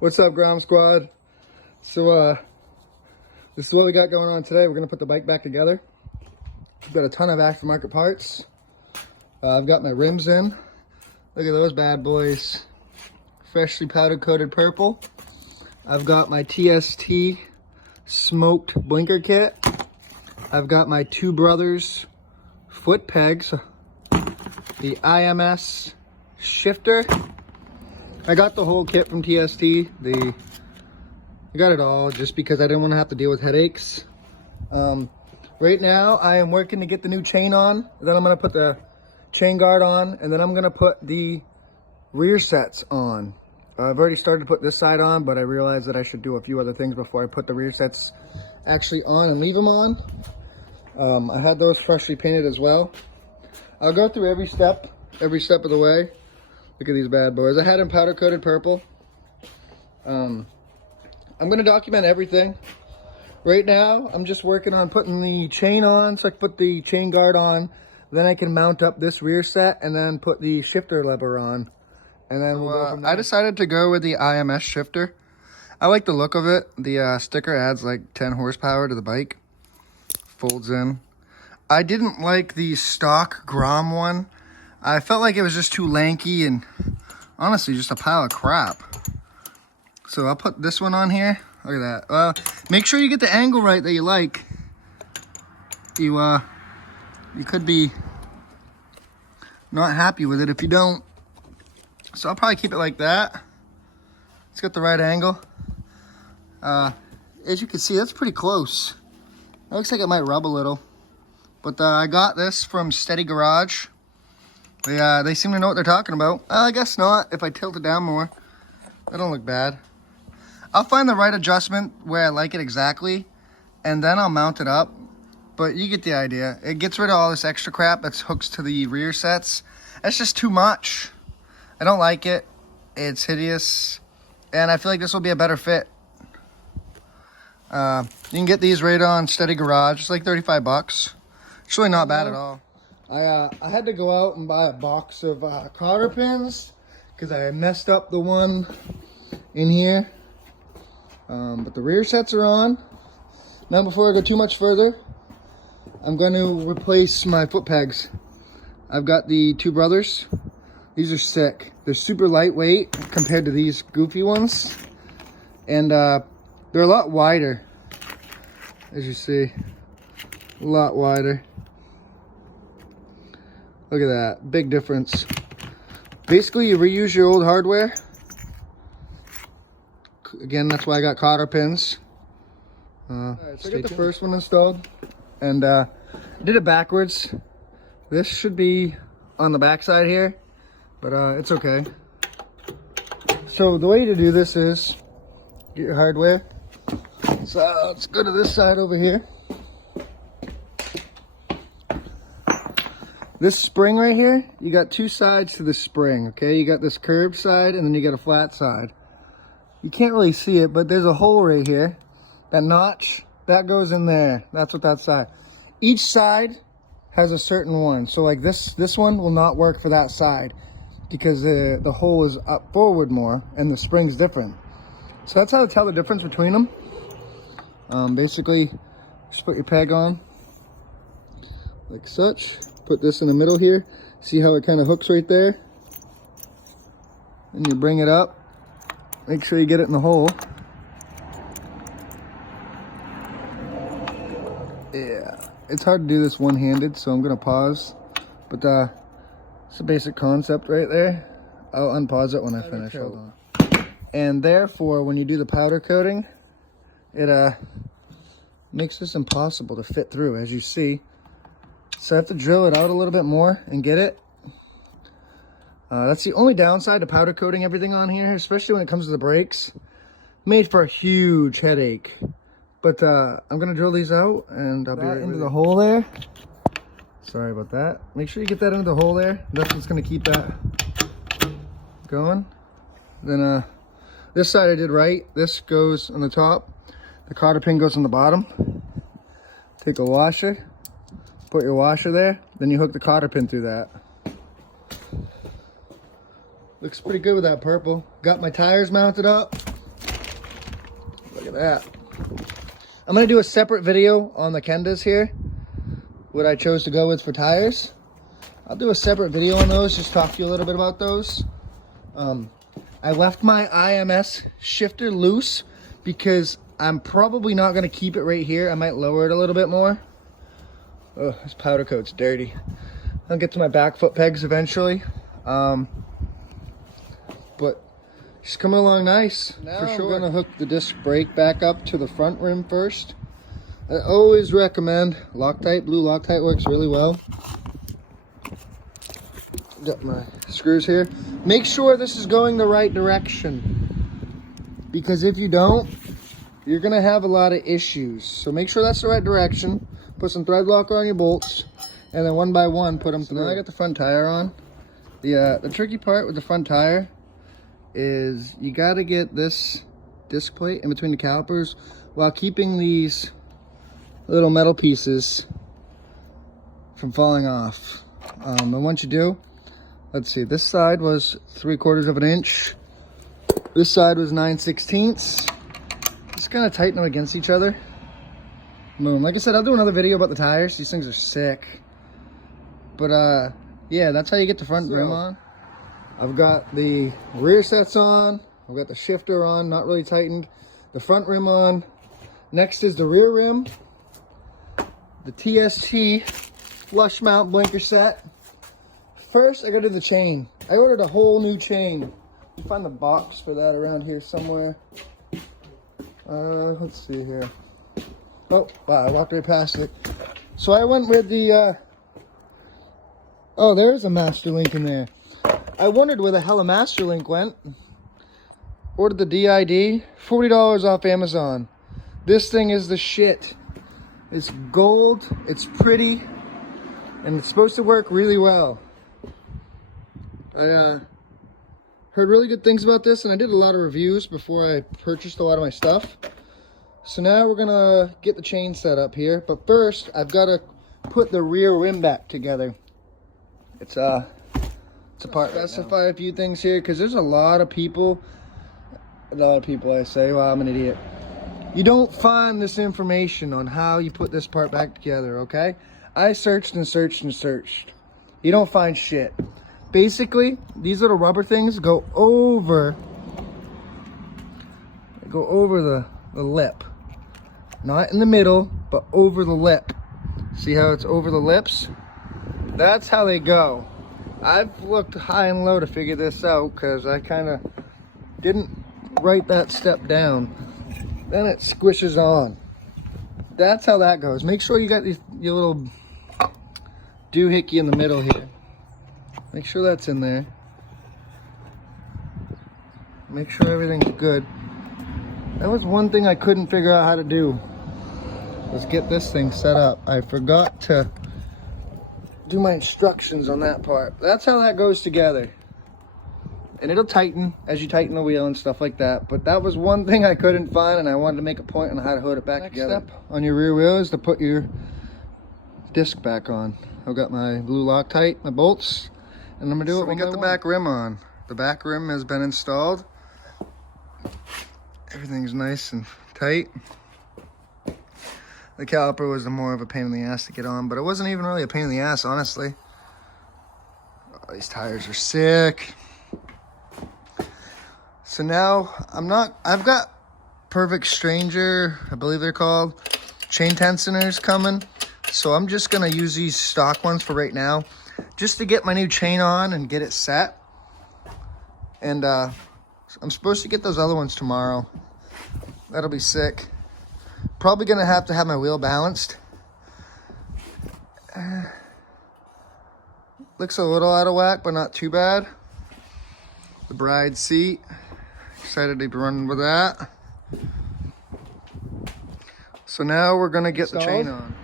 What's up, Grom Squad? So, this is what we got going on today. We're gonna put the bike back together. We've got a ton of aftermarket parts. I've got my rims in. Look at those bad boys. Freshly powder coated purple. I've got my TST smoked blinker kit. I've got my Two Brothers foot pegs. The IMS shifter. I got the whole kit from TST. I got it all just because I didn't want to have to deal with headaches. Right now I am working to get the new chain on. Then I'm going to put the chain guard on, and then I'm going to put the rear sets on. I've already started to put this side on, but I realized that I should do a few other things before I put the rear sets actually on and leave them on. I had those freshly painted as well. I'll go through every step of the way. Look at these bad boys. I had them powder coated purple. I'm going to document everything. Right now, I'm just working on putting the chain on, so I can put the chain guard on. Then I can mount up this rear set and then put the shifter lever on. And then we'll go from there. I decided to go with the IMS shifter. I like the look of it. The sticker adds like 10 horsepower to the bike. Folds in. I didn't like the stock Grom one. I felt like it was just too lanky and honestly just a pile of crap. So I'll put this one on here. Look at that. Make sure you get the angle right that you like. You could be not happy with it if you don't. So I'll probably keep it like that. It's got the right angle. As you can see, that's pretty close. It looks like it might rub a little. But I got this from Steady Garage. They seem to know what they're talking about. I guess not. If I tilt it down more, that don't look bad. I'll find the right adjustment where I like it exactly, and then I'll mount it up. But you get the idea. It gets rid of all this extra crap that's hooks to the rear sets. That's just too much. I don't like it. It's hideous, and I feel like this will be a better fit. You can get these right on Steady Garage. It's like 35 bucks. It's really not bad at all. I had to go out and buy a box of Cotter pins because I messed up the one in here. But the rear sets are on. Now before I go too much further, I'm going to replace my foot pegs. I've got the Two Brothers. These are sick. They're super lightweight compared to these goofy ones. And they're a lot wider, as you see. A lot wider. Look at that, big difference. Basically, you reuse your old hardware. Again, that's why I got Cotter pins. Alright, so I got the first one installed, and I did it backwards. This should be on the back side here, but it's okay. So the way to do this is, get your hardware. So let's go to this side over here. This spring right here, you got two sides to the spring, okay? You got this curved side and then you got a flat side. You can't really see it, but there's a hole right here. That notch, that goes in there. That's what that side. Each side has a certain one. So like this one will not work for that side because the hole is up forward more and the spring's different. So that's how to tell the difference between them. Basically, just put your peg on like such. Put this in the middle here. See how it kind of hooks right there? And you bring it up. Make sure you get it in the hole. Yeah, it's hard to do this one-handed, so I'm gonna pause. But it's a basic concept right there. I'll unpause it when I finish. Hold on. And therefore, when you do the powder coating, it makes this impossible to fit through, as you see. So I have to drill it out a little bit more and get it. That's the only downside to powder coating everything on here, especially when it comes to the brakes. Made for a huge headache. But I'm gonna drill these out and I'll be right into the hole there. Sorry about that. Make sure you get that into the hole there. That's what's gonna keep that going. Then this side I did right. This goes on the top. The Cotter pin goes on the bottom. Take the washer. Put your washer there, then you hook the Cotter pin through that. Looks pretty good with that purple. Got my tires mounted up. at that. I'm going to do a separate video on the Kendas here, what I chose to go with for tires. I'll do a separate video on those, just talk to you a little bit about those. I left my IMS shifter loose because I'm probably not going to keep it right here. I might lower it a little bit more. Oh, this powder coat's dirty. I'll get to my back foot pegs eventually. But she's coming along nice. Now for sure. I'm going to hook the disc brake back up to the front rim first. I always recommend Loctite. Blue Loctite works really well. Got my screws here. Make sure this is going the right direction, because if you don't, you're going to have a lot of issues. So make sure that's the right direction. Put some thread locker on your bolts, and then one by one put them through. Now I got the front tire on. The tricky part with the front tire is you got to get this disc plate in between the calipers while keeping these little metal pieces from falling off. And once you do, let's see, this side was 3/4 of an inch. This side was 9/16. Just kind of tighten them against each other. Boom. Like I said, I'll do another video about the tires. These things are sick. But yeah, that's how you get the front rim on. I've got the rear sets on. I've got the shifter on, not really tightened. The front rim on. Next is the rear rim. The TST flush mount blinker set. First, I gotta do the chain. I ordered a whole new chain. You find the box for that around here somewhere. Let's see here. Oh, wow, I walked right past it. So I went with the, oh, there's a Master Link in there. I wondered where the hell a Master Link went. Ordered the DID, $40 off Amazon. This thing is the shit. It's gold, it's pretty, and it's supposed to work really well. I heard really good things about this, and I did a lot of reviews before I purchased a lot of my stuff. So now we're gonna get the chain set up here, but first I've got to put the rear rim back together. It's a part. Specify a few things here, because there's a lot of people I say, well, I'm an idiot. You don't find this information on how you put this part back together, okay? I searched and searched and searched. You don't find shit. Basically, these little rubber things go over the lip. Not in the middle, but over the lip. See how it's over the lips? That's how they go. I've looked high and low to figure this out because I kind of didn't write that step down. Then it squishes on. That's how that goes. Make sure you got your little doohickey in the middle here. Make sure that's in there. Make sure everything's good. That was one thing I couldn't figure out how to do, was get this thing set up. I forgot to do my instructions on that part. That's how that goes together. And it'll tighten as you tighten the wheel and stuff like that. But that was one thing I couldn't find, and I wanted to make a point on how to hook it back together. Next step on your rear wheel is to put your disc back on. I've got my blue Loctite, my bolts, and I'm gonna do it. We got the back rim on. The back rim has been installed. Everything's nice and tight. The caliper was more of a pain in the ass to get on, but it wasn't even really a pain in the ass, honestly. Oh, these tires are sick. So now I've got Perfect Stranger, I believe they're called, chain tensioners coming. So I'm just gonna use these stock ones for right now, just to get my new chain on and get it set. And I'm supposed to get those other ones tomorrow. That'll be sick. Probably gonna have to have my wheel balanced. Looks a little out of whack, but not too bad. The bride seat. Excited to be running with that. So now we're gonna get the chain on.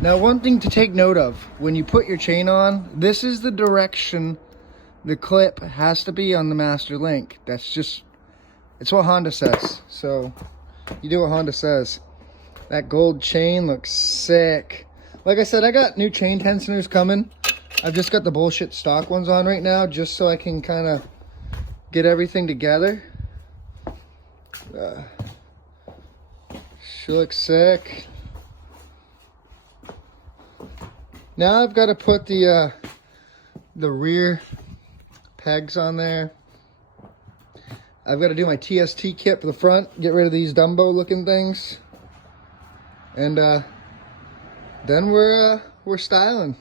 Now, one thing to take note of, when you put your chain on, this is the direction the clip has to be on the Master Link. That's just, it's what Honda says. So you do what Honda says. That gold chain looks sick. Like I said, I got new chain tensioners coming. I've just got the bullshit stock ones on right now, just so I can kind of get everything together. She looks sick. Now I've got to put the rear pegs on there. I've got to do my TST kit for the front, get rid of these Dumbo looking things. And then we're styling.